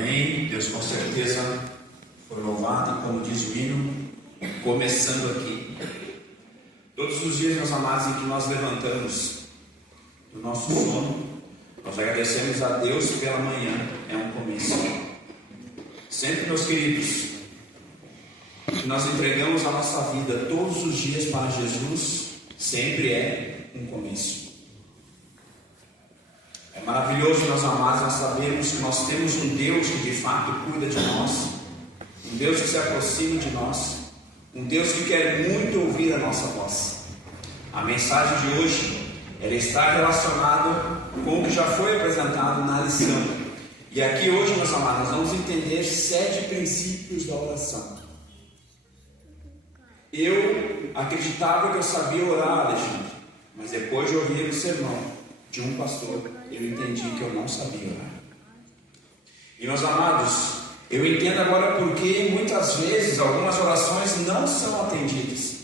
Amém. Deus com certeza foi louvado, e como diz o hino, começando aqui. Todos os dias, meus amados, em que nós levantamos do nosso sono, nós agradecemos a Deus pela manhã, é um começo. Sempre, meus queridos, que nós entregamos a nossa vida todos os dias para Jesus, sempre é um começo. É maravilhoso, meus amados, nós sabemos que nós temos um Deus que de fato cuida de nós, um Deus que se aproxima de nós, um Deus que quer muito ouvir a nossa voz. A mensagem de hoje, ela está relacionada com o que já foi apresentado na lição. E aqui hoje, meus amados, nós vamos entender 7 princípios da oração. Eu acreditava que eu sabia orar, Alexandre, mas depois de ouvir o sermão de um pastor, eu entendi que eu não sabia orar. E, meus amados, eu entendo agora porque muitas vezes algumas orações não são atendidas.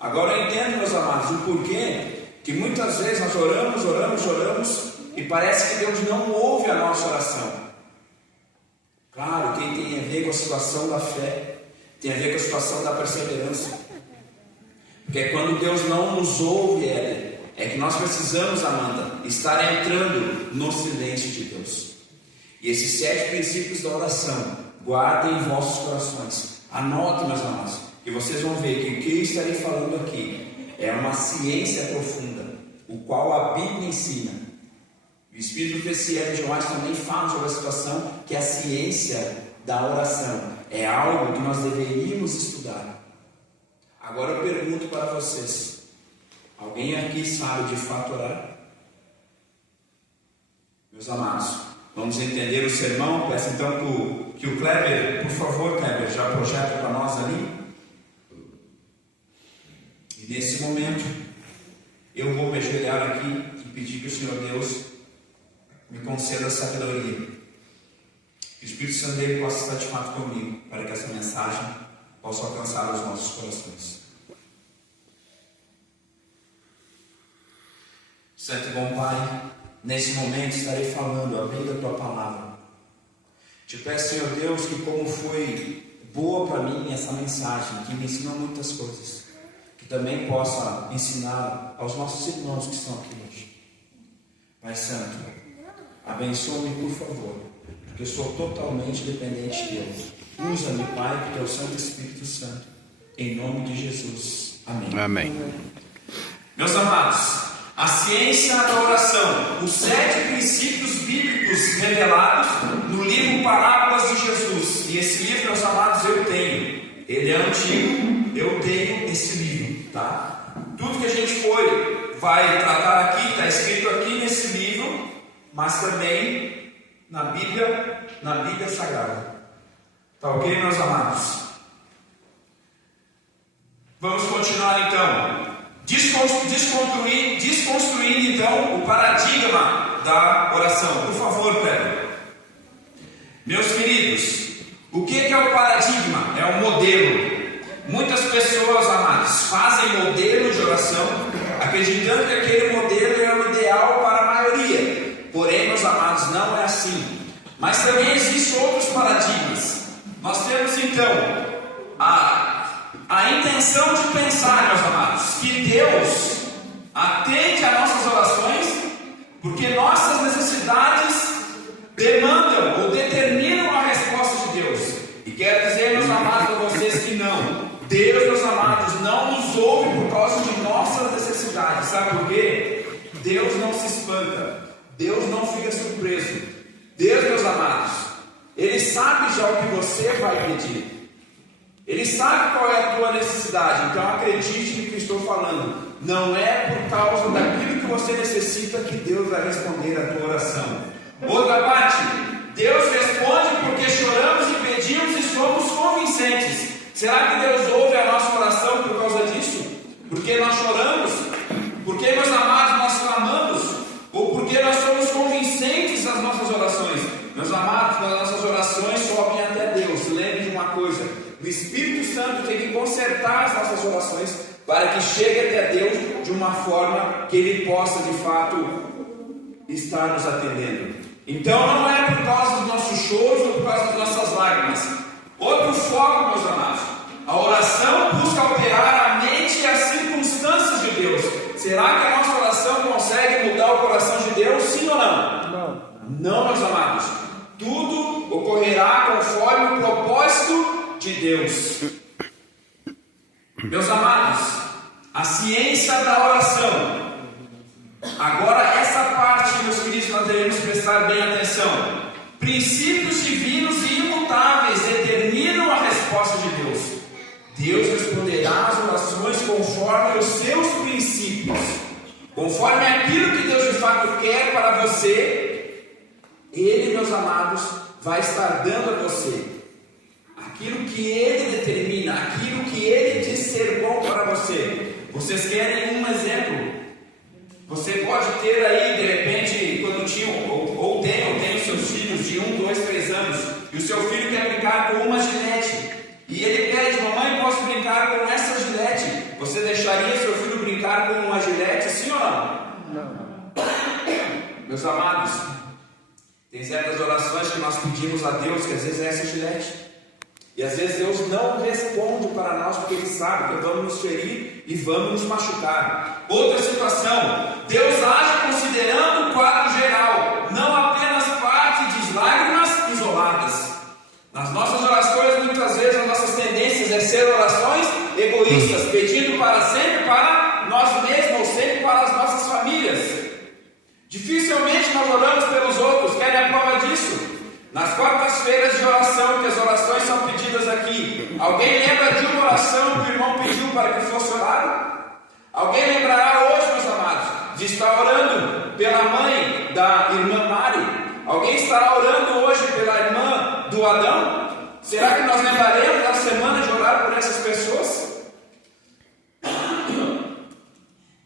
Agora eu entendo, meus amados, o porquê que muitas vezes nós oramos e parece que Deus não ouve a nossa oração. Claro, quem tem a ver com a situação da fé, tem a ver com a situação da perseverança. Porque é quando Deus não nos ouve, é que nós precisamos, Amanda, estar entrando no silêncio de Deus. E esses 7 princípios da oração, guardem em vossos corações. Anotem, meus amados, que vocês vão ver que o que eu estarei falando aqui é uma ciência profunda, o qual a Bíblia ensina. O Espírito Precioso de Joás também fala sobre a situação que a ciência da oração é algo que nós deveríamos estudar. Agora eu pergunto para vocês: alguém aqui sabe de fato orar? Meus amados, vamos entender o sermão. Peço então que o Kleber, por favor, Kleber, já projeta para nós ali. E nesse momento, eu vou me ajoelhar aqui e pedir que o Senhor Deus me conceda a sabedoria. Que o Espírito Santo dele possa estar de fato comigo, para que essa mensagem possa alcançar os nossos corações. Santo e bom Pai, nesse momento estarei falando, abrindo a Tua palavra. Te peço, Senhor Deus, que como foi boa para mim essa mensagem, que me ensinou muitas coisas, que também possa ensinar aos nossos irmãos que estão aqui hoje. Pai Santo, abençoa-me, por favor, porque eu sou totalmente dependente de Deus. Usa-me, Pai, com Teu Santo Espírito Santo, em nome de Jesus. Amém. Amém. Meus amados, a ciência da oração, os 7 princípios bíblicos revelados no livro Parábolas de Jesus. E esse livro, meus amados, eu tenho. Ele é antigo, eu tenho esse livro, tá? Tudo que a gente vai tratar aqui, está escrito aqui nesse livro, mas também na Bíblia Sagrada. Tá ok, meus amados? Vamos continuar então. Desconstruindo então o paradigma da oração. Por favor, Pedro. Meus queridos, o que é o paradigma? É um modelo. Muitas pessoas, amados, fazem modelo de oração, acreditando que aquele modelo é o ideal para a maioria. Porém, meus amados, não é assim. Mas também existem outros paradigmas. Nós temos então a intenção de pensar, meus amados, que Deus atende a nossas orações porque nossas necessidades demandam ou determinam a resposta de Deus. E quero dizer, meus amados, a vocês que não. Deus, meus amados, não nos ouve por causa de nossas necessidades. Sabe por quê? Deus não se espanta. Deus não fica surpreso. Deus, meus amados, Ele sabe já o que você vai pedir. Ele sabe qual é a tua necessidade. Então acredite no que estou falando. Não é por causa daquilo que você necessita que Deus vai responder a tua oração. Outra parte, Deus responde porque choramos e pedimos e somos convincentes. Será que Deus ouve a nossa oração por causa disso? Porque nós choramos? Porque, meus amados, nós clamamos? Ou porque nós somos convincentes das nossas orações? Meus amados, as nossas orações sobem até Deus. Lembre de uma coisa: o Espírito Santo tem que consertar as nossas orações para que chegue até Deus de uma forma que Ele possa de fato estar nos atendendo. Então não é por causa dos nossos choros ou por causa foco, meus amados. A oração busca alterar a mente e as circunstâncias de Deus. Será que a nossa oração consegue mudar o coração de Deus? Sim ou não? Não. Não, meus amados. Tudo ocorrerá conforme o propósito de Deus. Meus amados, a ciência da oração. Agora, essa parte, meus queridos, nós devemos prestar bem atenção. Princípios divinos e imutáveis determinam a resposta de Deus. Deus responderá às orações conforme os seus princípios, conforme aquilo que Deus de fato quer para você. Ele, meus amados, vai estar dando a você aquilo que Ele determina, aquilo que Ele diz ser bom para você. Vocês querem um exemplo? Você pode ter aí, de repente, quando tinha ou tem os seus filhos de 1, 2, 3 anos, e o seu filho quer brincar com uma gilete, e ele pede: mamãe, posso brincar com essa gilete? Você deixaria seu filho brincar com uma gilete, sim ou não? Não. Meus amados, tem certas orações que nós pedimos a Deus, que às vezes é essa gilete. E às vezes Deus não responde para nós, porque Ele sabe que vamos nos ferir e vamos nos machucar. Outra situação, Deus age considerando o quadro geral, não apenas parte de lágrimas isoladas. Nas nossas orações, muitas vezes, as nossas tendências é ser orações egoístas, pedindo para sempre para nós mesmos, ou sempre para as nossas famílias. Dificilmente nós oramos pelos outros. Querem a prova disso? Nas quartas-feiras de oração, que as orações são pedidas aqui, alguém lembra de uma oração que o irmão pediu para que fosse orado? Alguém lembrará hoje, meus amados, de estar orando pela mãe da irmã Mari? Alguém estará orando hoje pela irmã do Adão? Será que nós lembraremos na semana de orar por essas pessoas?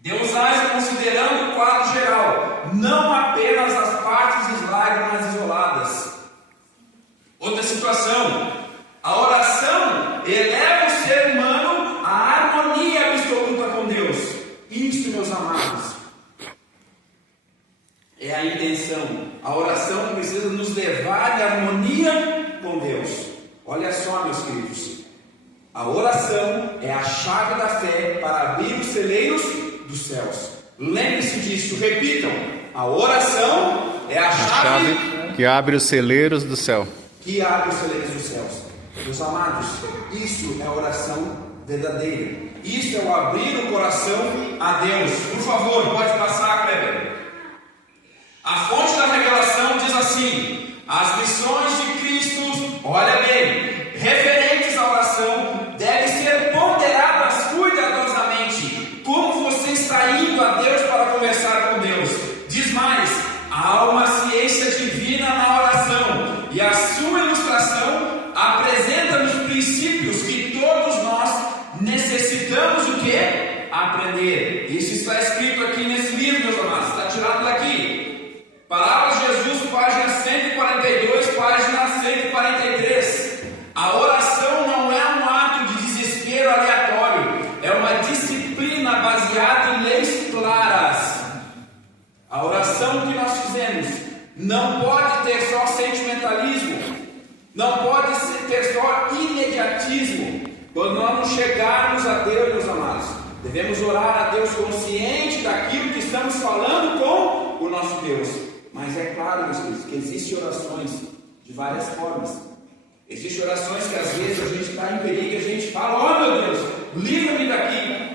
Deus age considerando o quadro geral, não apenas as partes das lágrimas isoladas. Outra situação, a oração eleva o ser humano à harmonia absoluta com Deus. Isso, meus amados, é a intenção. A oração precisa nos levar em harmonia com Deus. Olha só, meus queridos, a oração é a chave da fé para abrir os celeiros dos céus. Lembre-se disso, repitam: a oração é a chave que abre os celeiros do céu. Que abre os celeiros dos céus. Meus amados, isso é oração verdadeira. Isso é o abrir o coração a Deus. Por favor, pode passar, Kleber. A fonte da revelação diz assim: as missões de Cristo, olha bem, referentes à oração, devem ser ponderadas cuidadosamente. Como você está indo a Deus para conversar com Deus? Diz mais: há uma ciência divina na oração, e a sua ilustração apresenta-nos princípios que todos nós necessitamos o quê? Aprender. Isso está escrito aqui nesse livro, meus amados, está tirado daqui. Palavras de Jesus, página 142, página 143. A oração não é um ato de desespero aleatório, é uma disciplina baseada em leis claras. A oração que nós fizemos não pode ter só sentimentalismo, não pode ter só imediatismo. Quando nós não chegarmos a Deus, meus amados, devemos orar a Deus consciente daquilo que estamos falando com o nosso Deus. Mas é claro, meus queridos, que existem orações de várias formas. Existem orações que às vezes a gente está em perigo e a gente fala: oh meu Deus, livra-me daqui.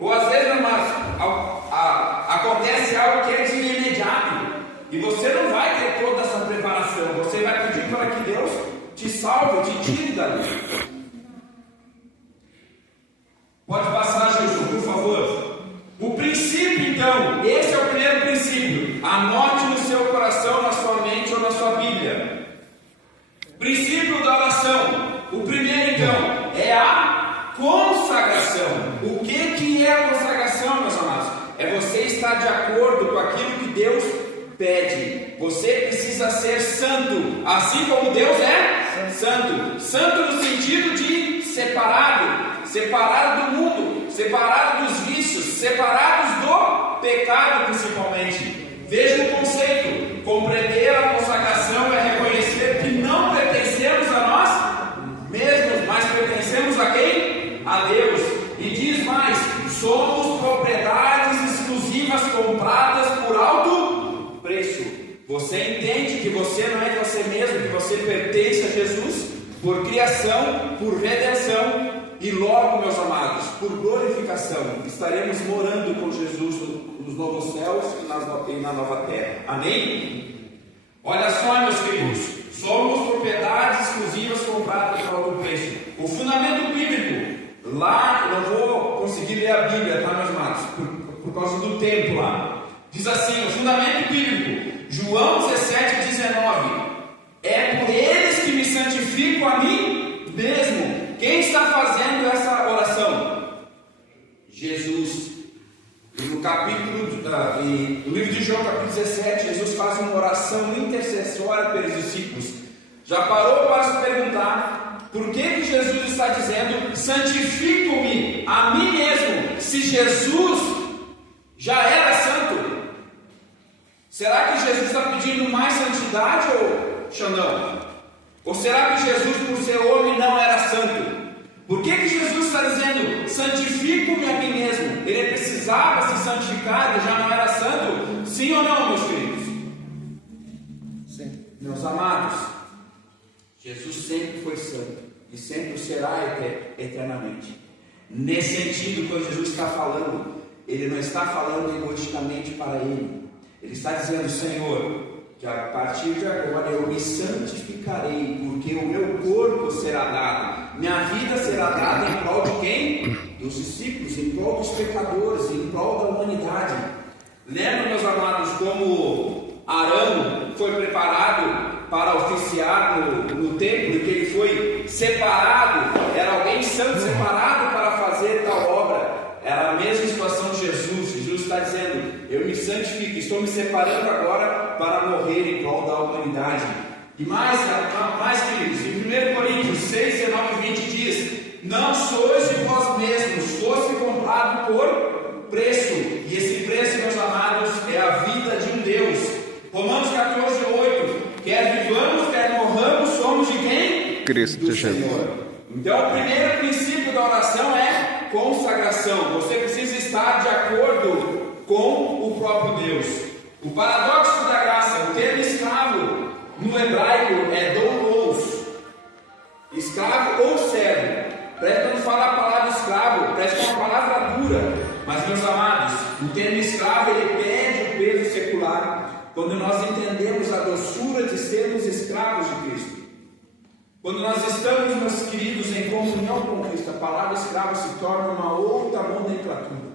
Ou às vezes, meu amado, acontece algo que é de imediato, e você não vai ter toda essa preparação. Você vai pedir para que Deus te salve, te tire dali. Pode passar, Jesus, por favor. O princípio, então, esse é o primeiro princípio. Anote no seu coração, na sua mente ou na sua Bíblia. Princípio da oração. O primeiro, então, é a consagração. O que é a consagração, meus amados? É você estar de acordo com aquilo que Deus pede. Você precisa ser santo, assim como Deus é santo. Santo no sentido de separado do mundo, separado dos vícios, separados do pecado principalmente. Veja o conceito: compreender a consagração é reconhecer que não pertencemos a nós mesmos. Você entende que você não é você mesmo, que você pertence a Jesus por criação, por redenção e logo, meus amados, por glorificação. Estaremos morando com Jesus nos novos céus e na nova terra. Amém? Olha só, meus queridos, somos propriedades exclusivas compradas por algum preço. O fundamento bíblico, lá, eu não vou conseguir ler a Bíblia, tá, meus amados? Por causa do tempo lá. Diz assim, o fundamento bíblico, João 17, 19. É por eles que me santifico a mim mesmo. Quem está fazendo essa oração? Jesus. E no livro de João, capítulo 17, Jesus faz uma oração intercessória pelos discípulos. Já parou para se perguntar por que Jesus está dizendo santifico-me a mim mesmo, se Jesus já era santo? Será que Jesus está pedindo mais santidade ou Xandão? Ou será que Jesus, por ser homem, não era santo? Por que Jesus está dizendo santifico-me a mim mesmo? Ele precisava se santificar, ele já não era santo? Sim ou não, meus queridos? Sim. Meus amados, Jesus sempre foi santo e sempre será eternamente. Nesse sentido, quando Jesus está falando, ele não está falando egoisticamente para ele. Ele está dizendo, Senhor, que a partir de agora eu me santificarei, porque o meu corpo será dado, minha vida será dada em prol de quem? Dos discípulos, em prol dos pecadores, em prol da humanidade. Lembra, meus amados, como Arão foi preparado para oficiar no templo, que ele foi separado, era alguém santo separado para fazer tal obra. Era a mesma situação de Jesus. Jesus está dizendo, eu me santifico, estou me separando agora para morrer em prol da humanidade. E mais queridos, em 1 Coríntios 6, 19 e 20 diz, não sois de vós mesmos, fosse comprado por preço, e esse preço, meus amados, é a vida de um Deus. Romanos 14, 8, quer vivamos, quer morramos, somos de quem? Cristo Jesus. Então o primeiro princípio da oração é consagração. Você precisa estar de acordo com o próprio Deus. O paradoxo da graça, o termo escravo no hebraico é doulos, escravo ou servo. Parece que quando fala a palavra escravo, parece que é uma palavra dura, mas meus amados, o termo escravo ele perde o peso secular quando nós entendemos a doçura de sermos escravos de Cristo. Quando nós estamos, meus queridos, em comunhão com Cristo, a palavra escravo se torna uma outra nomenclatura.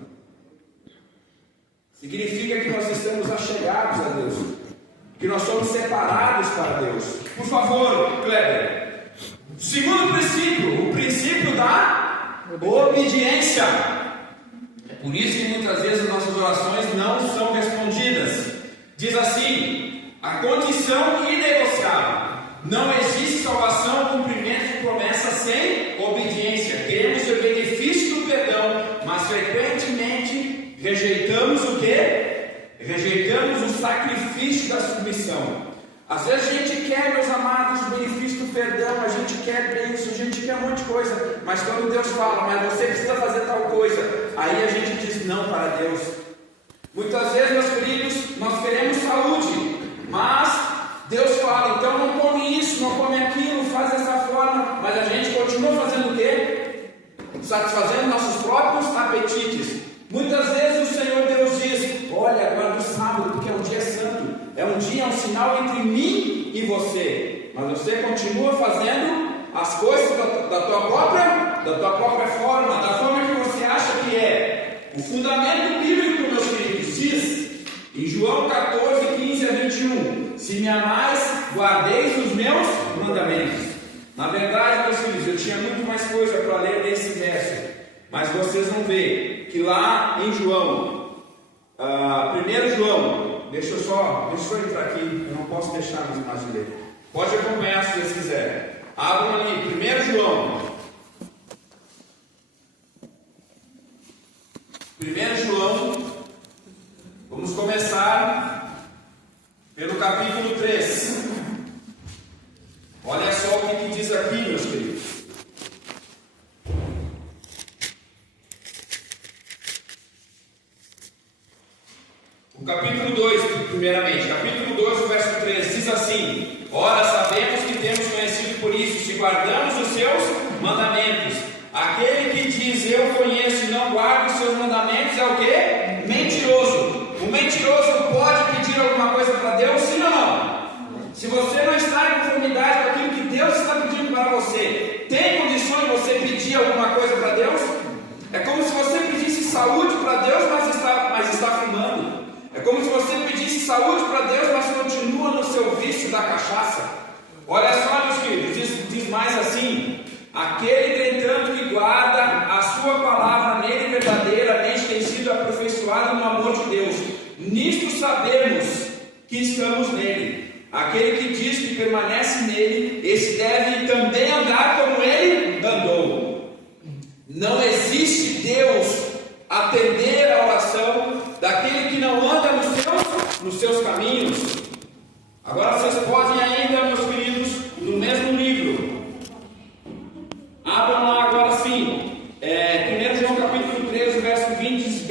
Significa que nós estamos achegados a Deus, que nós somos separados para Deus. Por favor, Kleber. Segundo princípio, o princípio da obediência. É por isso que muitas vezes as nossas orações não são respondidas. Diz assim, a condição inegociável. Não existe salvação ou cumprimento de promessa sem obediência. Queremos o benefício do perdão, mas frequentemente rejeitamos o quê? Rejeitamos o sacrifício da submissão. Às vezes a gente quer, meus amados, o benefício do perdão, a gente quer bênção, a gente quer um monte de coisa, mas quando Deus fala, mas você precisa fazer tal coisa, aí a gente diz não para Deus. Muitas vezes, meus queridos, nós queremos saúde, mas Deus fala, então não come isso, não come aquilo, faz dessa forma, mas a gente continua fazendo o quê? Satisfazendo nossos próprios apetites. Muitas vezes o Senhor Deus diz, olha, guarda o sábado, porque é um dia santo, é um sinal entre mim e você, mas você continua fazendo as coisas da tua própria forma, da forma que você acha que é. O fundamento bíblico, meus queridos, diz em João 14, 15 a 21, se me amais, guardeis os meus mandamentos. Na verdade, meus filhos, eu tinha muito mais coisa para ler nesse verso, mas vocês vão ver que lá em João, 1 João, deixa eu só entrar aqui, eu não posso deixar as imagens dele. Pode acompanhar se vocês quiserem. Abram ali, 1 João. 1 João, vamos começar pelo capítulo 3. Olha só o que diz aqui, meus queridos. O capítulo 2, primeiramente, capítulo 2, o verso assim: ora, sabemos que temos conhecido por isso, se guardamos os seus mandamentos. Aquele que diz eu conheço e não guarda os seus mandamentos é o quê? Mentiroso. O mentiroso pode pedir alguma coisa para Deus, sim ou não? Se você não está em conformidade com aquilo que Deus está pedindo para você, tem condições de você pedir alguma coisa para Deus? É como se você pedisse saúde para Deus, mas está fumando. É como se você pedisse saúde para Deus, mas continua no seu vício da cachaça. Olha só, meus filhos, diz mais assim: aquele, entretanto, que guarda a sua palavra nele verdadeiramente tem sido aperfeiçoado no amor de Deus. Nisto sabemos que estamos nele. Aquele que diz que permanece nele, esse deve também andar como ele andou. Não existe Deus atender a oração daquele que não anda nos seus caminhos. Agora vocês podem ainda, meus queridos, no mesmo livro, abram lá agora sim, 1 João capítulo 13, verso 20, diz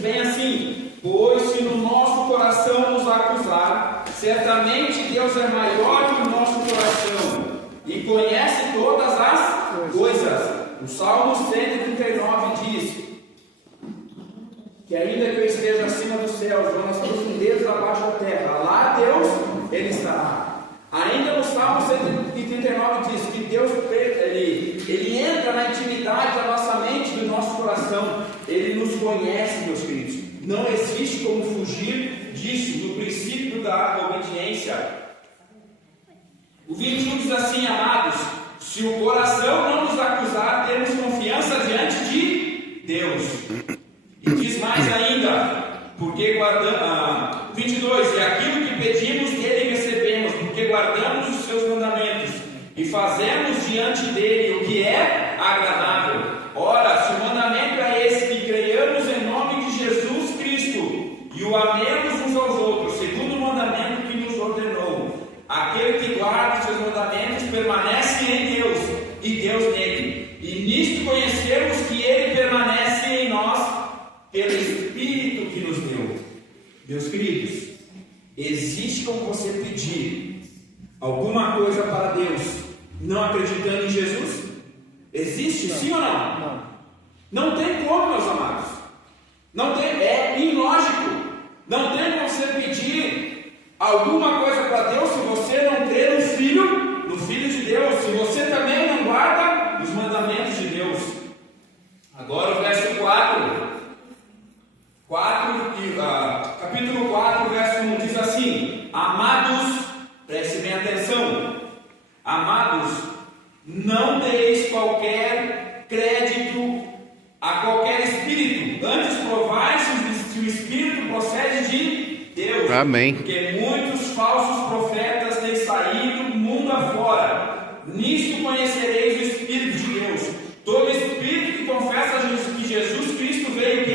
bem assim: pois se no nosso coração nos acusar, certamente Deus é maior que o nosso coração e conhece todas as coisas. O Salmo 139 diz que ainda que eu esteja acima dos céus, ou nas profundezas abaixo da terra, lá Deus, Ele está. Ainda no Salmo 139 diz que Deus, Ele entra na intimidade da nossa mente, do nosso coração. Ele nos conhece, meus queridos. Não existe como fugir disso, do princípio da obediência. O 21 diz assim: amados, se o coração não nos acusar, temos confiança diante de Deus. E diz mais ainda, porque guardamos, 22, e aquilo que pedimos dele recebemos, porque guardamos os seus mandamentos e fazemos diante dele o que é agradável. Ora, se o mandamento é esse, que creiamos em nome de Jesus Cristo e o amemos uns aos outros, segundo o mandamento que nos ordenou, aquele que guarda os seus mandamentos permanece em Deus e Deus nele. E nisto conhecemos que ele permanece em nós pelo Espírito que nos deu. Meus queridos, existe como você pedir alguma coisa para Deus não acreditando em Jesus? Existe, sim ou não? Não tem como, meus amados. Não tem, é ilógico. Não tem como você pedir alguma coisa para Deus se você não crê no Filho de Deus, se você também não guarda os mandamentos de Deus. Agora o verso 4, capítulo 4, verso 1 diz assim: amados, prestem bem atenção, amados, não deis qualquer crédito a qualquer espírito, antes provai se o espírito procede de Deus. Amém. Porque muitos falsos profetas têm saído mundo afora. Nisto conhecereis o Espírito de Deus. Todo espírito que confessa que Jesus Cristo veio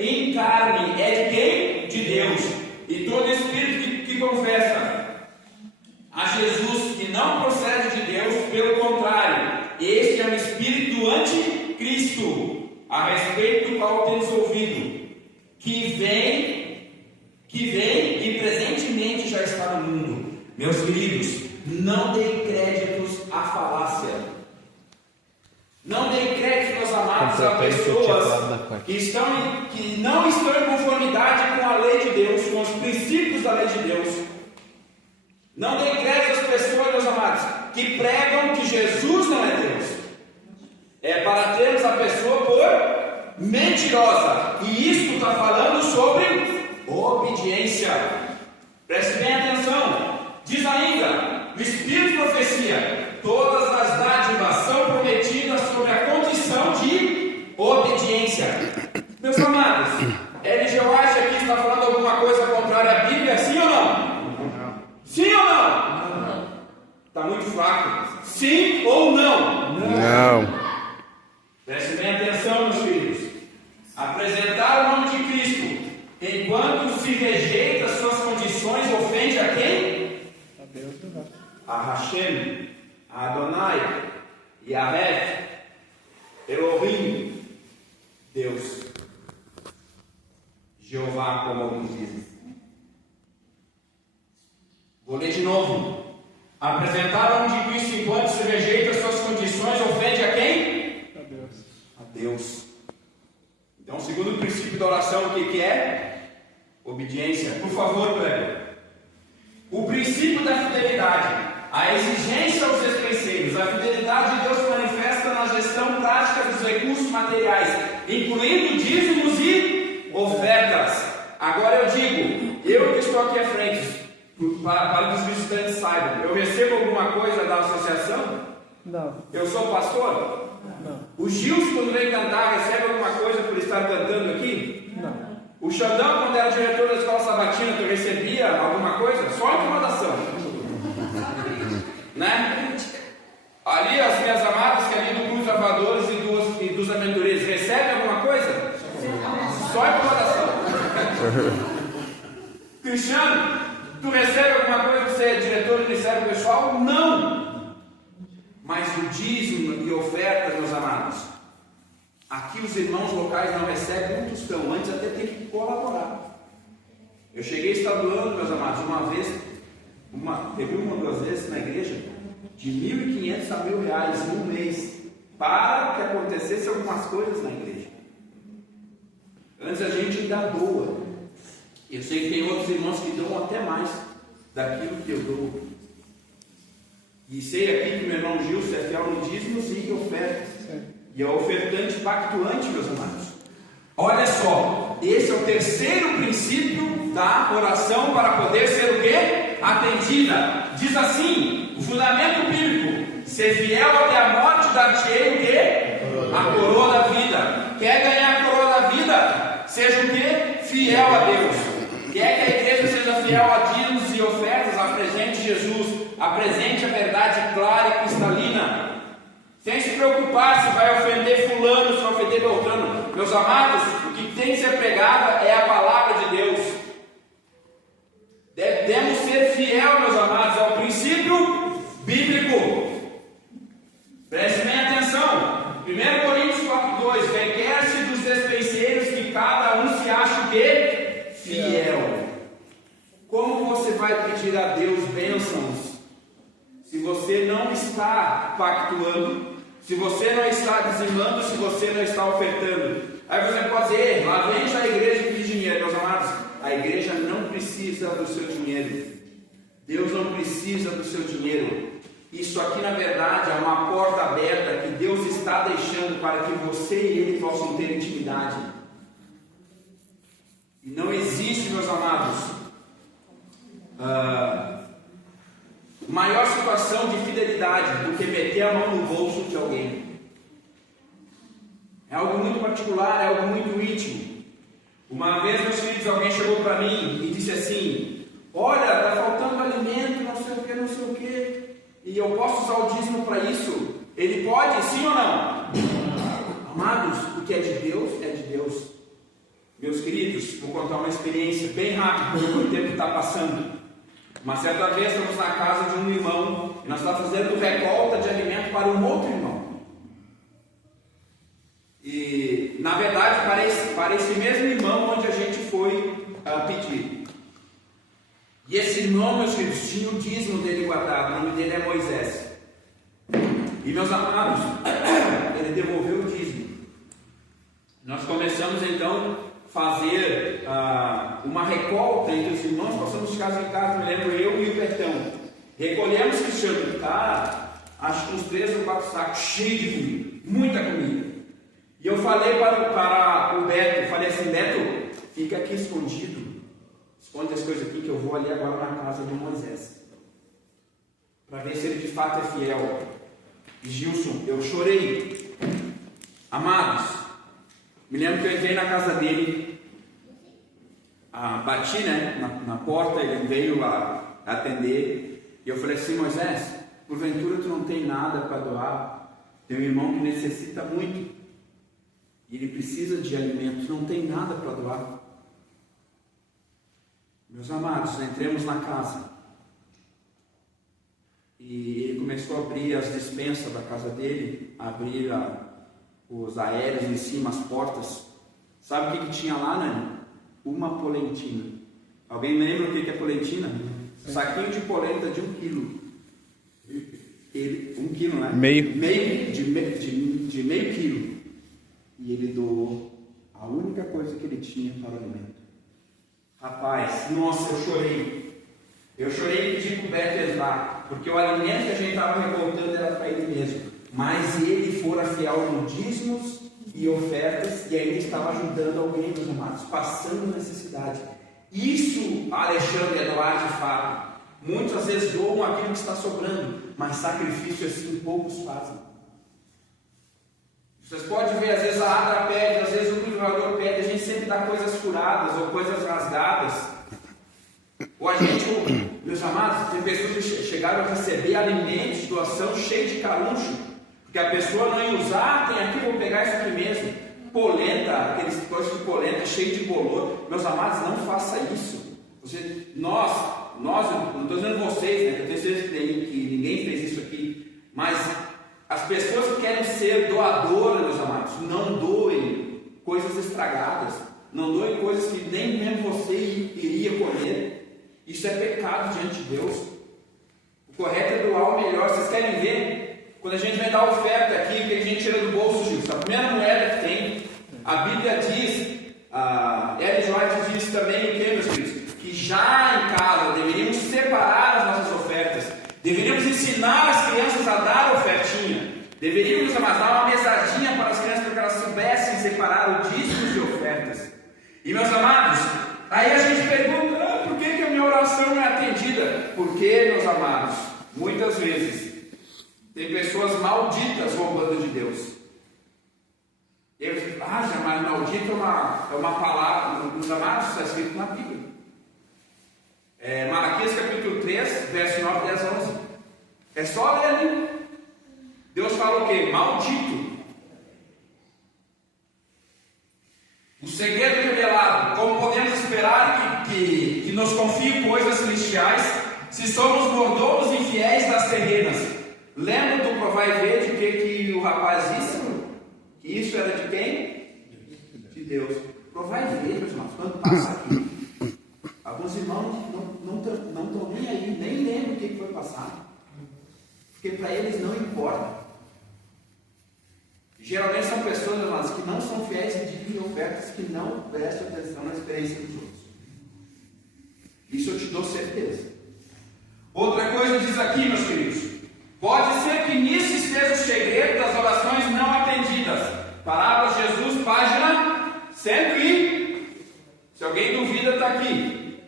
em carne é de quem? De Deus. E todo espírito que confessa a Jesus que não procede de Deus, pelo contrário, este é um espírito anticristo, a respeito do qual temos ouvido, que vem e presentemente já está no mundo. Meus queridos, não deem créditos à falácia. Não deem crédito, meus amados, a pessoas que não estão em conformidade com a lei de Deus, com os princípios da lei de Deus. Não deem crédito às pessoas, meus amados, que pregam que Jesus não é Deus. É para termos a pessoa por mentirosa. E isso está falando sobre obediência. Preste bem atenção. Diz ainda: o Espírito de profecia, todas as dádivas são prometidas sobre a condição de obediência. Meus amados, L.G. White aqui está falando alguma coisa contrária à Bíblia, sim ou não? Sim ou não? Está muito fraco. Sim ou não? Não. Preste bem atenção, meus filhos. Apresentar o nome de Cristo, enquanto se rejeita suas condições, ofende a quem? A Hashem, a Adonai, Yahvé, Elohim, Deus, Jeová, como alguns dizem. Vou ler de novo. novo. Apresentar onde Cristo, enquanto se rejeita as suas condições, ofende a quem? A Deus. A Deus. Então, o segundo princípio da oração, o que é? Obediência. Por favor, Cleber. O princípio da fidelidade. A exigência aos despenseiros. A fidelidade de Deus se manifesta na gestão prática dos recursos materiais, incluindo dízimos e ofertas. Agora eu digo, eu que estou aqui à frente, para que os visitantes saibam, eu recebo alguma coisa da associação? Não. Eu sou pastor? Não. O Gilson, quando vem cantar, recebe alguma coisa por estar cantando aqui? Não. O Xandão, quando era diretor da escola sabatina, tu recebia alguma coisa? Só incomodação. Né? Ali as minhas amadas que ali do Cruz Lavadores e dos Aventureiros recebem alguma coisa? Só incomodação. Cristiano, tu recebe alguma coisa por ser diretor do Ministério Pessoal? Não. Mas o dízimo e ofertas, meus amados, aqui os irmãos locais não recebem um tostão, antes até tem que colaborar. Eu cheguei a estar doando, meus amados, uma vez, teve uma ou duas vezes na igreja, de 1.500 a R$1.000 em um mês, para que acontecesse algumas coisas na igreja. Antes a gente ainda doa. Eu sei que tem outros irmãos que dão até mais daquilo que eu dou. E sei aqui que o meu irmão Gilson é fiel no dízimos e ofertas. E é ofertante pactuante, meus amados. Olha só, esse é o terceiro princípio da oração para poder ser o quê? Atendida. Diz assim, o fundamento bíblico: ser fiel até a morte, dar-te-ei o quê? A coroa da vida. Quer ganhar a coroa da vida? Seja o quê? Fiel a Deus. Quer que a igreja seja fiel a dízimos e ofertas? Apresente Jesus, apresente a verdade clara e cristalina, sem se preocupar se vai ofender fulano, se vai ofender Beltrano. Meus amados, o que tem que ser pregado é a palavra de Deus. Devemos ser fiel, meus amados, ao princípio bíblico. Prestem bem atenção. 1 Coríntios 4:2, requer-se dos despenseiros que cada um se ache o quê? Fiel. Como você vai pedir a Deus bênçãos se você não está pactuando, se você não está dizimando, se você não está ofertando? Aí você pode dizer, lá vem já a igreja que pede dinheiro. Meus amados, a igreja não precisa do seu dinheiro. Deus não precisa do seu dinheiro. Isso aqui na verdade é uma porta aberta que Deus está deixando para que você e Ele possam ter intimidade. E não existe, meus amados, maior situação de fidelidade do que meter a mão no bolso de alguém. É algo muito particular, é algo muito íntimo. Uma vez, meus filhos, alguém chegou para mim e disse assim: olha, está faltando alimento, não sei o que, não sei o que, e eu posso usar o dízimo para isso? Ele pode, sim ou não? Amados, o que é de Deus, é de Deus. Meus queridos, vou contar uma experiência bem rápida, porque o tempo está passando. Uma certa vez estamos na casa de um irmão e nós estamos fazendo recolta de alimento para um outro irmão. E na verdade para esse mesmo irmão onde a gente foi pedir. E esse irmão, meus filhos, tinha o dízimo dele guardado. O nome dele é Moisés. E meus amados, ele devolveu o dízimo. Nós começamos então fazer uma recolta entre os irmãos, passamos de casa em casa, me lembro eu e o Bertão. Recolhemos, Cristiano, acho que uns 3 ou 4 sacos cheios de comida, muita comida. E eu falei para o Beto, falei assim: Beto, fica aqui escondido, esconde as coisas aqui que eu vou ali agora na casa de Moisés, para ver se ele de fato é fiel. E Gilson, eu chorei. Amados, me lembro que eu entrei na casa dele, bati, né, na porta, ele veio atender, e eu falei assim: Moisés, porventura tu não tem nada para doar? Tem um irmão que necessita muito, e ele precisa de alimentos, não tem nada para doar. Meus amados, entremos na casa, e ele começou a abrir as despensas da casa dele, abrir os aéreos em cima, as portas. Sabe o que tinha lá, né? Uma polentina. Alguém lembra o que é polentina? saquinho de polenta de 1 quilo. 1 quilo, né? Meio. De meio quilo. E ele doou a única coisa que ele tinha para o alimento. Rapaz, nossa, eu chorei. Eu chorei e pedi para o Beto entrar, porque o alimento que a gente estava revoltando era para ele mesmo. Mas ele fora fiel no dízimos e ofertas, e ainda estava ajudando alguém, meus amados, passando necessidade. Isso, Alexandre, é doar de fato. Muitos às vezes doam aquilo que está sobrando, mas sacrifício assim poucos fazem. Vocês podem ver, às vezes a Adra pede, às vezes o cultivador pede, a gente sempre dá coisas furadas ou coisas rasgadas. Ou a gente, meus amados, tem pessoas que chegaram a receber alimentos, doação cheio de caruncho, porque a pessoa não ia usar, tem aqui, vou pegar isso aqui mesmo. Polenta, aqueles coisas de polenta cheio de bolor. Meus amados, não faça isso. Nós, não estou dizendo vocês, né? Eu tenho certeza que ninguém fez isso aqui, mas as pessoas que querem ser doadoras, meus amados, não doem coisas estragadas, não doem coisas que nem mesmo você iria comer. Isso é pecado diante de Deus. O correto é doar o melhor. Vocês querem ver? Quando a gente vai dar oferta aqui, o que a gente tira do bolso, Gilson? A primeira moeda que tem, a Bíblia diz, a Ellen White diz também o que, meus queridos? Que já em casa deveríamos separar as nossas ofertas, deveríamos ensinar as crianças a dar ofertinha, deveríamos dar uma mesadinha para as crianças para que elas soubessem separar o dízimo de ofertas. E meus amados, aí a gente pergunta, por que a minha oração não é atendida? Porque, meus amados, muitas vezes tem pessoas malditas roubando de Deus. Eu digo, mas maldito é uma palavra, meus amados, está escrito na Bíblia. Malaquias capítulo 3, verso 9, 10, 11. É só ler ali. Deus fala o quê? Maldito. O segredo revelado. Como podemos esperar que nos confie coisas celestiais se somos mordomos e infiéis das terrenas? Lembra do provai e ver de que o rapaz disse? Que isso era de quem? De Deus. Provai e ver, meus irmãos, quando passa aqui. Alguns irmãos não estão nem aí, nem lembram o que foi passado. Porque para eles não importa. Geralmente são pessoas, irmãos, que não são fiéis e dividem ofertas, que não prestam atenção na experiência dos outros. Isso eu te dou certeza. Outra coisa diz aqui, meus queridos. Pode ser que nisso esteja o segredo das orações não atendidas. Parábola de Jesus, página 100 e... Se alguém duvida, está aqui.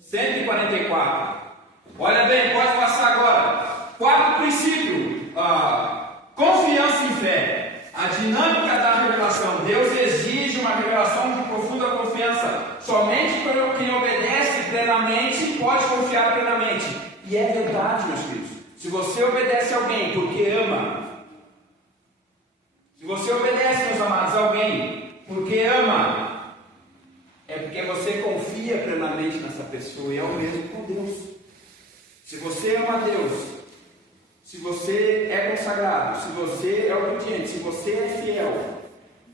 144. Olha bem, pode passar agora. Quarto princípio. Confiança em fé. A dinâmica da revelação. Deus exige uma revelação de profunda confiança. Somente quem obedece plenamente pode confiar plenamente. E é verdade, meus filhos. Se você obedece a alguém porque ama, se você obedece, meus amados, a alguém porque ama, é porque você confia plenamente nessa pessoa, e é o mesmo com Deus. Se você ama a Deus, se você é consagrado, se você é obediente, se você é fiel,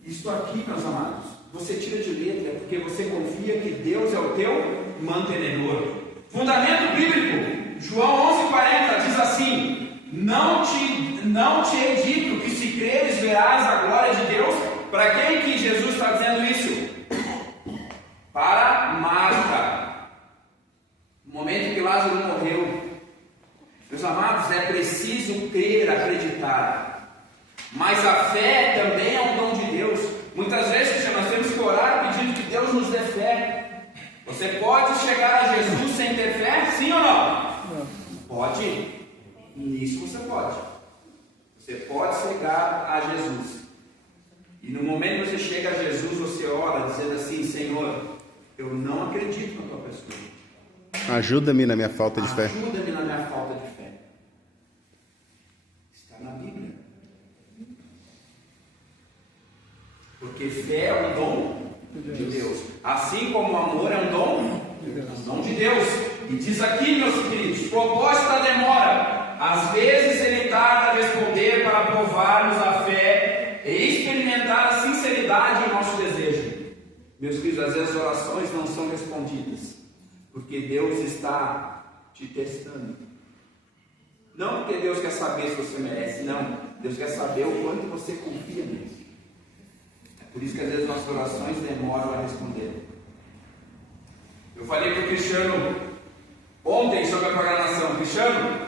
isto aqui, meus amados, você tira de letra, é porque você confia que Deus é o teu mantenedor. Fundamento bíblico. João 11,40 diz assim: não te hei dito que se creres verás a glória de Deus. Para quem que Jesus está dizendo isso? Para Marta. No momento que Lázaro morreu. Meus amados, é preciso crer, acreditar. Mas a fé também é um dom de Deus. Muitas vezes nós temos que orar pedindo que Deus nos dê fé. Você pode chegar a Jesus sem ter fé? Sim ou não? Pode. Nisso você pode. Você pode chegar a Jesus. E no momento que você chega a Jesus, você ora dizendo assim: Senhor, eu não acredito na tua pessoa. Ajuda-me na minha falta de fé. Ajuda-me na minha falta de fé. Está na Bíblia. Porque fé é um dom de Deus. Assim como o amor é um dom de Deus. E diz aqui, meus queridos, propósito da demora. Às vezes ele tarda a responder para provar-nos a fé e experimentar a sinceridade em nosso desejo. Meus queridos, às vezes as orações não são respondidas, porque Deus está te testando. Não porque Deus quer saber se você merece, não. Deus quer saber o quanto você confia nele. É por isso que às vezes nossas orações demoram a responder. Eu falei para o Cristiano ontem sobre a programação. Cristiano,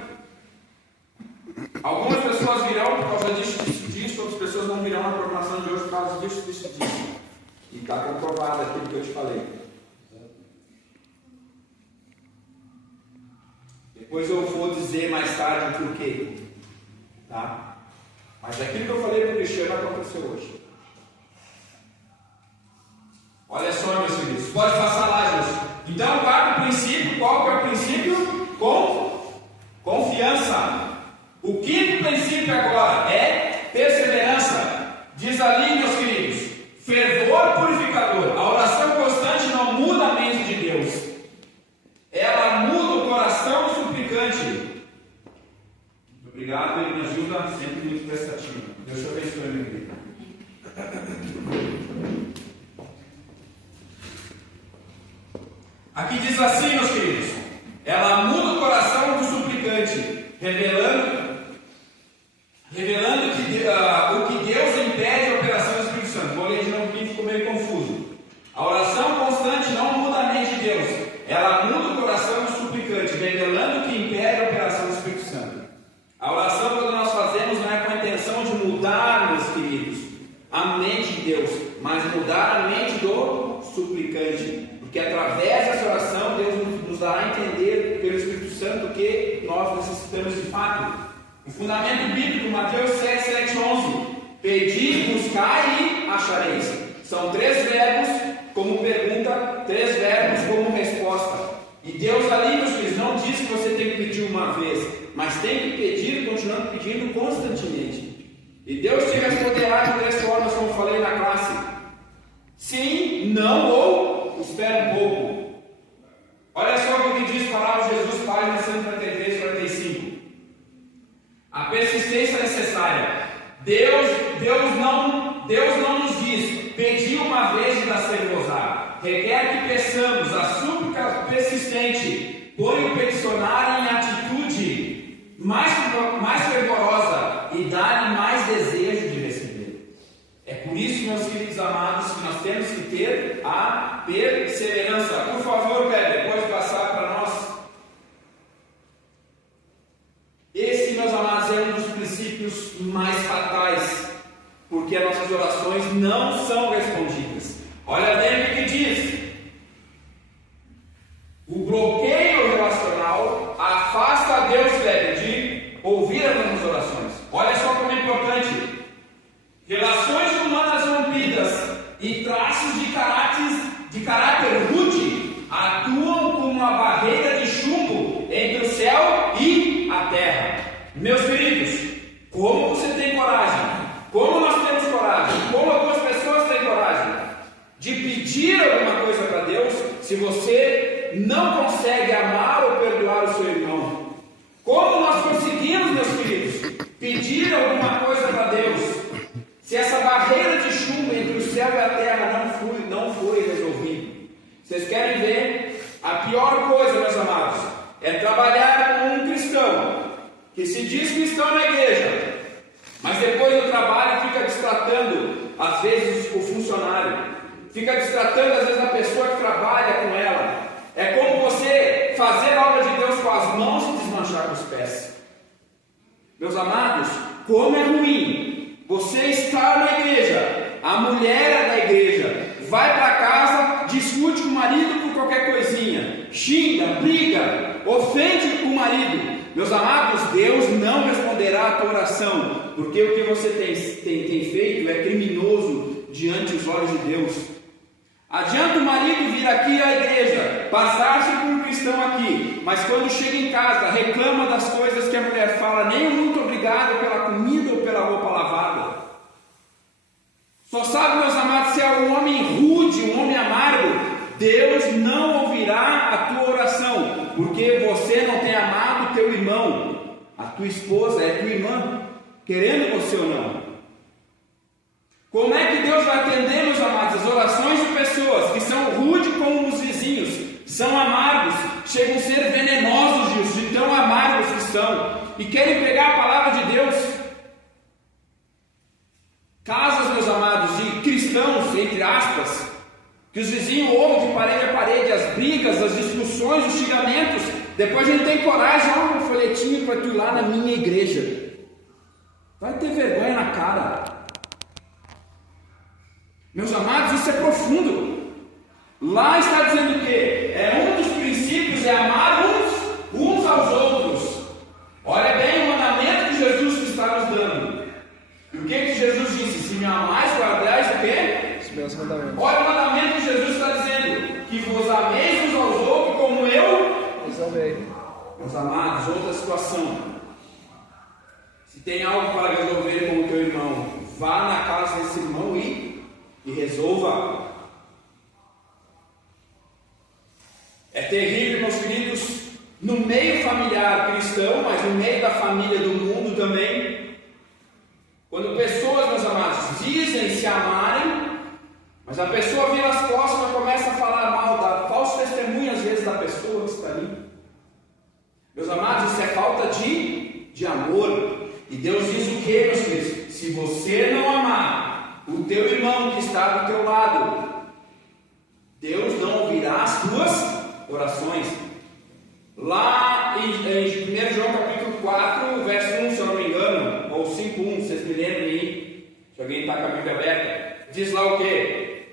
algumas pessoas virão por causa disso, outras pessoas não virão na programação de hoje por causa disso. E está comprovado aquilo que eu te falei. Depois eu vou dizer mais tarde por quê. Tá? Mas aquilo que eu falei para o Cristiano aconteceu hoje. Olha só, meus queridos. Pode passar lá, Jesus. Então, quarto princípio. Qual que é o princípio? Confiança. O quinto princípio agora é perseverança. Diz ali, meus queridos, fervor purificador. A oração constante não muda a mente de Deus. Ela muda o coração do suplicante. Muito obrigado, ele me ajuda sempre muito prestativo. Deus te abençoe, meu querido. Aqui diz assim, meus queridos, ela muda o coração do suplicante, revelando o que Deus impede a operação do Espírito Santo. Vou ler de novo porque ficou meio confuso. A oração constante não muda a mente de Deus, ela muda o coração do suplicante, revelando o que impede a operação do Espírito Santo. A oração, quando nós fazemos, não é com a intenção de mudar, meus queridos, a mente de Deus, mas mudar a mente do suplicante. Porque através dessa oração, Deus nos dará a entender pelo Espírito Santo o que nós necessitamos de fato. O fundamento bíblico, Mateus 7, 7, 11. Pedi, buscai e achareis. São 3 verbos como pergunta, 3 verbos como resposta. E Deus ali, meus filhos, não diz que você tem que pedir uma vez, mas tem que pedir, continuando pedindo constantemente. E Deus te responderá de 3 formas, como falei na classe: sim, não ou espera um pouco. Olha só o que diz a palavra de Jesus, página 143, 45. A persistência é necessária. Deus não nos diz, pedi uma vez e dá-se-vos-á. Requer que peçamos, a súplica persistente põe o peticionário em atitude mais fervorosa e dá-lhe mais desejo de receber. É por isso, meus queridos amados, que nós temos que ter a perseverança. Por favor, Pedro, pode passar para nós. Esse, meus amados, é um dos princípios mais fatais, porque as nossas orações não são respondidas. Olha bem o que diz: o bloqueio relacional afasta Deus, Pedro, de ouvir as nossas orações. Olha só como é importante: relações humanas rompidas e traços de caráter rude atuam como uma barreira de chumbo entre o céu e a terra. Meus queridos, como você tem coragem? Como nós temos coragem? Como algumas pessoas têm coragem de pedir alguma coisa para Deus se você não consegue amar ou perdoar o seu irmão? Como nós conseguimos, meus queridos, pedir alguma coisa para Deus se essa barreira de chumbo entre o céu e a terra não foi resolvida? Vocês querem ver? A pior coisa, meus amados, é trabalhar com um cristão que se diz cristão na igreja, mas depois do trabalho fica destratando às vezes o funcionário, fica destratando às vezes a pessoa que trabalha com ela. É como você fazer a obra de Deus com as mãos e desmanchar com os pés. Meus amados, como é ruim você estar na igreja, a mulher é da igreja, vai para casa, discute com o marido por qualquer coisinha, xinga, briga, ofende o marido. Meus amados, Deus não responderá a tua oração, porque o que você tem feito é criminoso diante dos olhos de Deus. Adianta o marido vir aqui à igreja, passar-se por um cristão aqui, mas quando chega em casa reclama das coisas que a mulher fala, nem muito obrigado pela comida ou pela roupa lavada. Só sabe, meus amados, se é um homem rude, um homem amargo, Deus não ouvirá a tua oração, porque você não tem amado o teu irmão. A tua esposa é tua irmã, querendo você ou não. Como é que Deus vai atender, meus amados, as orações de pessoas que são rudes como os vizinhos, são amargos, chegam a ser venenosos de tão amargos que são, e querem pegar a palavra de Deus. Casas, meus amados, de cristãos, entre aspas, que os vizinhos ouvem de parede a parede, as brigas, as discussões, os xingamentos. Depois a gente tem coragem, um folhetinho para tu ir lá na minha igreja. Vai ter vergonha na cara. Meus amados, isso é profundo. Lá está dizendo o quê? Um dos princípios é amar uns aos outros. Olha bem o mandamento que Jesus está nos dando. E o que Jesus disse? Se me amais, guardais o quê? Os meus mandamentos. Olha o mandamento que Jesus está dizendo: que vos ameis uns aos outros como eu os amei. Meus amados, outra situação. Se tem algo para resolver com o teu irmão, vá na casa desse irmão e resolva. É terrível, meus queridos, no meio familiar cristão, mas no meio da família do mundo também, quando pessoas, meus amados, dizem se amarem, mas a pessoa vira as costas e começa a falar mal, dá falso testemunho às vezes da pessoa que está ali. Meus amados, isso é falta de amor. E Deus diz o que, meus queridos? Se você não amar o teu irmão que está do teu lado, Deus não ouvirá as tuas orações. Lá em 1 João capítulo 4, verso 1, se eu não me engano, ou 5:1, vocês me lembrem aí, se alguém está com a Bíblia aberta, diz lá o que?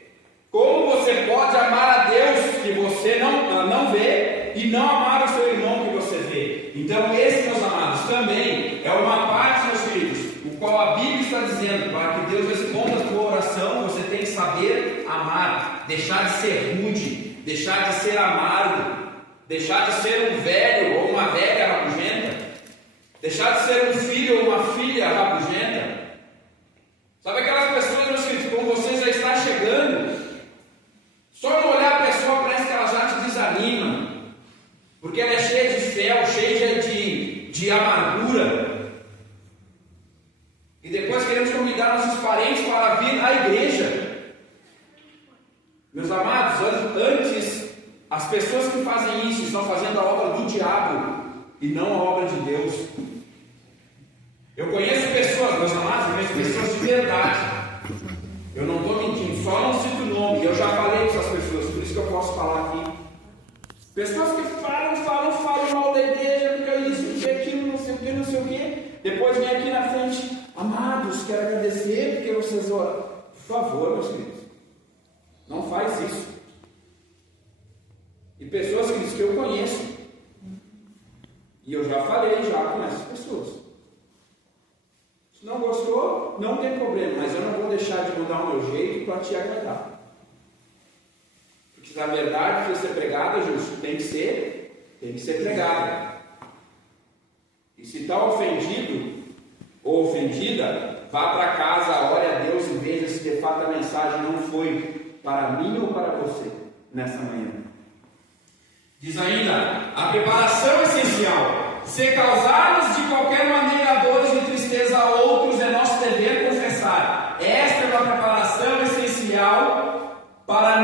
Como você pode amar a Deus que você não vê e não amar o seu irmão que você vê? Então esse, meus amados, também é uma parte, meus filhos, o qual a Bíblia está dizendo, para que Deus responda a tua oração, você tem que saber amar, deixar de ser rude, deixar de ser amargo, deixar de ser um velho ou uma velha rabugenta, deixar de ser um filho ou uma filha rabugenta. Sabe aquelas pessoas, meus filhos, como você já está chegando, só no olhar a pessoa parece que ela já te desanima, porque ela é cheia de fel, cheia de amargura. E depois queremos convidar nossos parentes para vir à igreja. Meus amados, antes, as pessoas que fazem isso estão fazendo a obra do diabo e não a obra de Deus. Eu conheço pessoas, meus amados, eu conheço pessoas de verdade. Eu não estou mentindo, só não cito o nome. Eu já falei com essas pessoas, por isso que eu posso falar aqui. Pessoas que falam mal da igreja, fica isso, fica aquilo, não sei o que. Depois vem aqui na frente, amados, quero agradecer porque vocês oram. Por favor, meus queridos, não faz isso. E pessoas que eu conheço, e eu já falei com essas pessoas. Se não gostou, não tem problema, mas eu não vou deixar de mudar o meu jeito para te agradar. Porque se a verdade precisa ser pregada, justo, tem que ser pregada. E se está ofendido ou ofendida, vá para casa, ore a Deus e veja se de fato a mensagem não foi para mim ou para você nessa manhã. Diz ainda, a preparação essencial. Se causarmos de qualquer maneira dores e tristeza a outros, é nosso dever confessar. Esta é uma preparação essencial para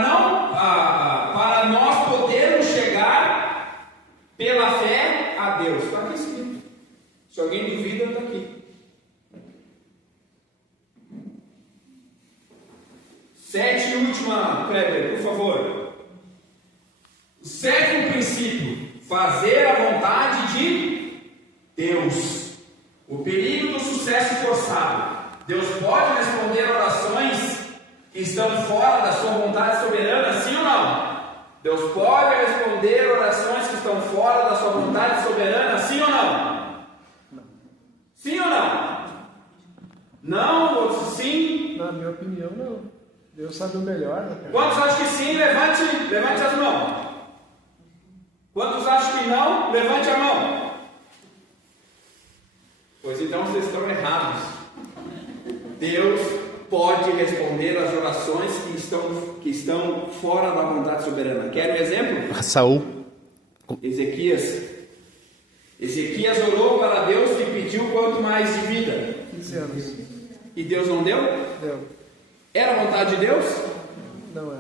nós podermos chegar pela fé a Deus. Está aqui escrito. Se alguém duvida, está aqui. 7 e última, Kleber, por favor. O 7º princípio: fazer a vontade de Deus. O perigo do sucesso forçado. Deus pode responder orações que estão fora da sua vontade soberana, sim ou não? Deus pode responder orações que estão fora da sua vontade soberana, sim ou não? Sim ou não? Não? Outros sim? Na minha opinião, não. Deus sabe o melhor, né, cara? Quantos acham que sim? Levante as mãos. Quantos acham que não? Levante a mão. Pois então vocês estão errados. Deus pode responder às orações que estão fora da vontade soberana. Quer um exemplo? Saul. Ezequias orou para Deus e pediu quanto mais de vida? 15 anos. E Deus não deu? Deu. Era a vontade de Deus? Não é.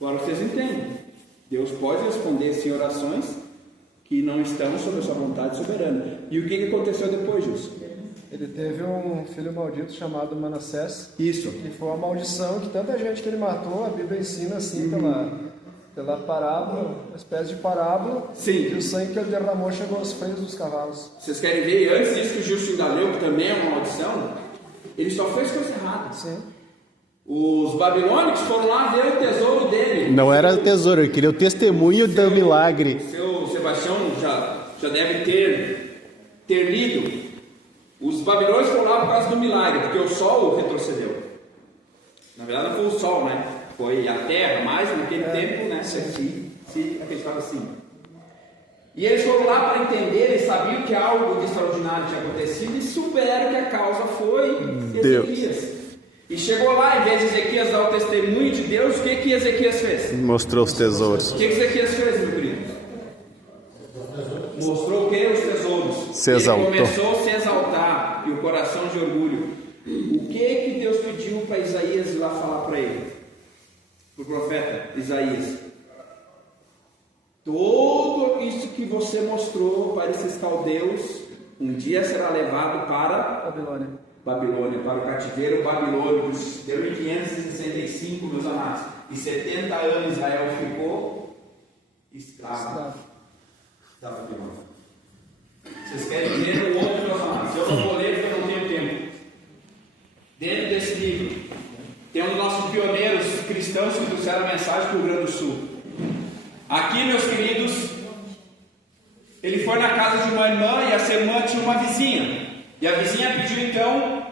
Agora vocês entendem. Deus pode responder sim orações que não estão sob a sua vontade soberana. E o que aconteceu depois disso? Ele teve um filho maldito chamado Manassés. Isso. Que foi uma maldição que tanta gente que ele matou, a Bíblia ensina assim pela parábola, uma espécie de parábola. Sim. Que o sangue que ele derramou chegou aos freios dos cavalos. Vocês querem ver, antes disso que o Gilson ainda leu, que também é uma maldição, ele só fez coisa errada. Sim. Os babilônicos foram lá ver o tesouro dele. Não era tesouro, ele queria o testemunho do milagre. Seu Sebastião já deve ter lido. Os babilônicos foram lá por causa do milagre, porque o sol retrocedeu. Na verdade não foi o sol, né? Foi a terra, mas naquele tempo, né? Se acreditava assim. E eles foram lá para entender, eles sabiam que algo de extraordinário tinha acontecido e souberam que a causa foi Ezequias. E chegou lá, em vez de Ezequias dar o testemunho de Deus, o que Ezequias fez? Mostrou os tesouros. O que Ezequias fez, meu querido? Mostrou o que? Os tesouros. Se exaltou. Ele começou a se exaltar e o coração de orgulho. O que Deus pediu para Isaías ir lá falar para ele? Para o profeta Isaías. Tudo isso que você mostrou para esses caldeus, um dia será levado para Babilônia, para o cativeiro babilônico. Deu em 565, meus amados. E 70 anos Israel ficou escravo da Babilônia. Vocês querem ver o outro, meus amados? Eu não vou ler porque eu não tenho tempo. Dentro desse livro, tem um dos nossos pioneiros cristãos que trouxeram a mensagem para o Rio Grande do Sul. Aqui, meus queridos, ele foi na casa de uma irmã e essa irmã tinha uma vizinha. E a vizinha pediu então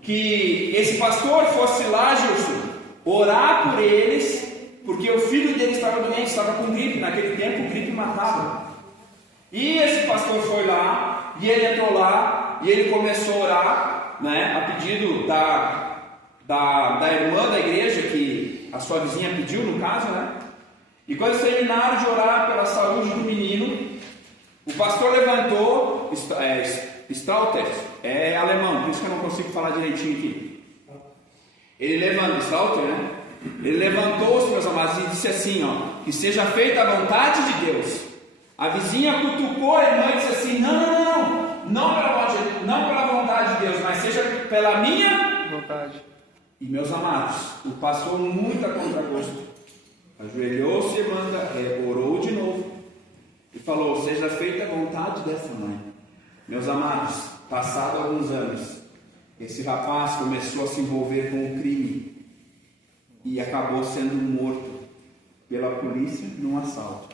que esse pastor fosse lá, Gilson, orar por eles, porque o filho dele estava doente, estava com gripe. Naquele tempo, gripe matava. E esse pastor foi lá, e ele entrou lá, e ele começou a orar, né, a pedido da irmã da igreja, que a sua vizinha pediu, no caso, né? E quando eles terminaram de orar pela saúde do menino, o pastor levantou, Stauter, é alemão, por isso que eu não consigo falar direitinho aqui. Ele levantou, Stauter, né? Ele levantou-se, meus amados, e disse assim, ó, que seja feita a vontade de Deus. A vizinha cutucou a irmã e disse assim, não pela vontade de Deus, mas seja pela minha vontade. E meus amados, o pastor muito a contragosto, ajoelhou-se e orou de novo e falou, seja feita a vontade dessa mãe. Meus amados, passado alguns anos, esse rapaz começou a se envolver com o crime e acabou sendo morto pela polícia num assalto.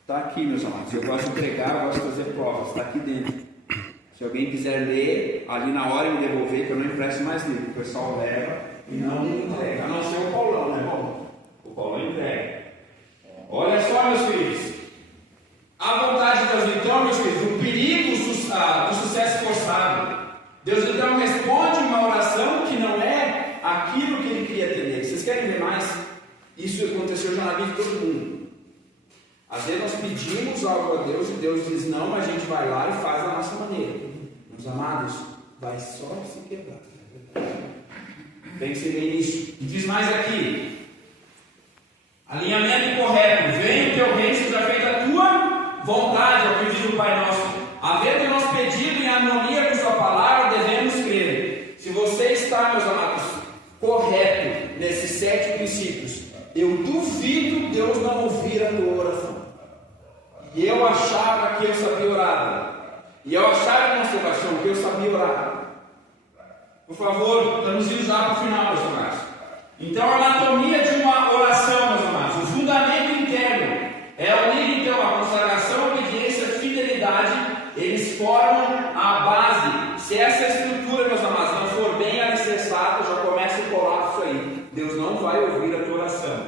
Está aqui, meus amados, eu gosto de pregar, eu gosto de fazer provas, está aqui dentro. Se alguém quiser ler, ali na hora me devolver, que eu não empresto mais livro, o pessoal leva e não entrega, a não ser o Paulão, né, Paulo? O Paulão entrega. Olha só, meus filhos, a vontade de Deus, então, meus filhos, o perigo do sucesso forçado. Deus então responde uma oração que não é aquilo que ele queria atender. Vocês querem ver mais? Isso aconteceu já na vida de todo mundo. Às vezes nós pedimos algo a Deus e Deus diz não, a gente vai lá e faz da nossa maneira. Meus amados, vai só se quebrar. Pensem bem nisso. E diz mais aqui: alinhamento correto. Venha o teu reino, seja feita a tua vontade, ao pedido do Pai Nosso. Havendo nosso pedido em harmonia com sua palavra, devemos crer. Se você está, meus amados, correto nesses 7 princípios, eu duvido Deus não ouvir a tua oração. E eu achava que eu sabia orar. E eu achava, irmão Sebastião, que eu sabia orar. Por favor, estamos indo já para o final, meus amados. Então, a anatomia de uma oração, meus amados, o fundamento interno é unir então a consagração, a obediência, a fidelidade. Eles formam a base. Se essa estrutura, meus amados, não for bem alicerçada, já começa o colapso aí. Deus não vai ouvir a tua oração.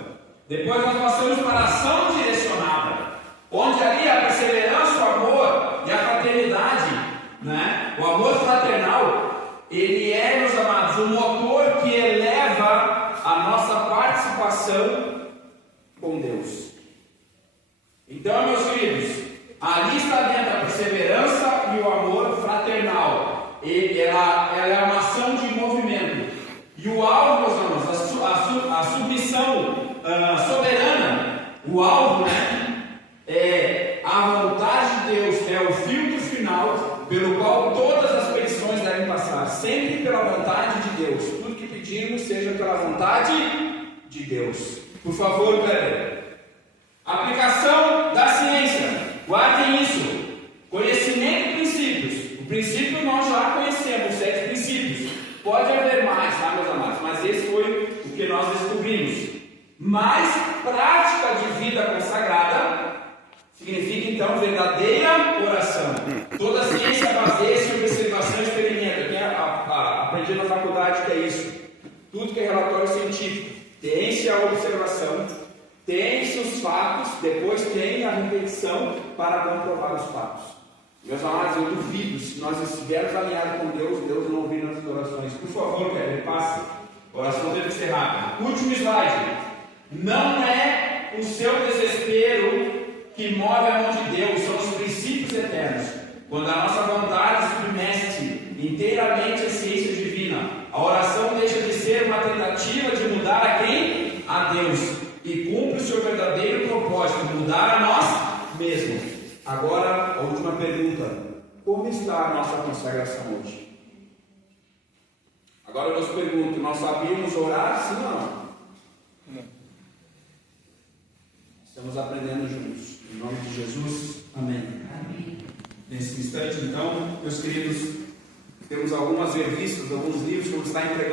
Depois nós passamos para a ação direcionada, onde ali a perseverança, o amor e a fraternidade, né? O amor fraternal, ele é, meus amados, um motor que eleva a nossa participação com Deus. Então, meus queridos, ali está dentro a perseverança e o amor fraternal. Ela é uma ação de movimento. E o alvo, meus irmãos, a submissão soberana, o alvo, né, final pelo qual todas as petições devem passar, sempre pela vontade de Deus. Tudo que pedirmos seja pela vontade de Deus. Por favor, Kleber. Aplicação da ciência. Guardem isso. Conhecimento de princípios. O princípio nós já conhecemos, 7 princípios. Pode haver mais, tá, meus amados? Mas esse foi o que nós descobrimos. Mas prática de vida consagrada significa então verdadeira oração. Toda ciência baseia-se em observação e experimento. Quem aprendi na faculdade que é isso. Tudo que é relatório científico. Tem-se a observação, tem-se os fatos, depois tem a repetição para comprovar os fatos. Meus amados, eu duvido, se nós estivermos alinhados com Deus, Deus não ouvir nossas orações. Por favor, Kelly, passe. A oração deve ser rápida. Último slide. Não é o seu desespero que move a mão de Deus, são os princípios eternos. Quando a nossa vontade submete inteiramente a ciência divina, a oração deixa de ser uma tentativa de mudar a quem? A Deus. E cumpre o seu verdadeiro propósito, mudar a nós mesmos. Agora, a última pergunta. Como está a nossa consagração hoje? Agora eu vos pergunto, nós sabíamos orar, sim ou não? Estamos aprendendo juntos. Em nome de Jesus, amém. Nesse instante, então, meus queridos, temos algumas revistas, alguns livros que vamos estar entregando.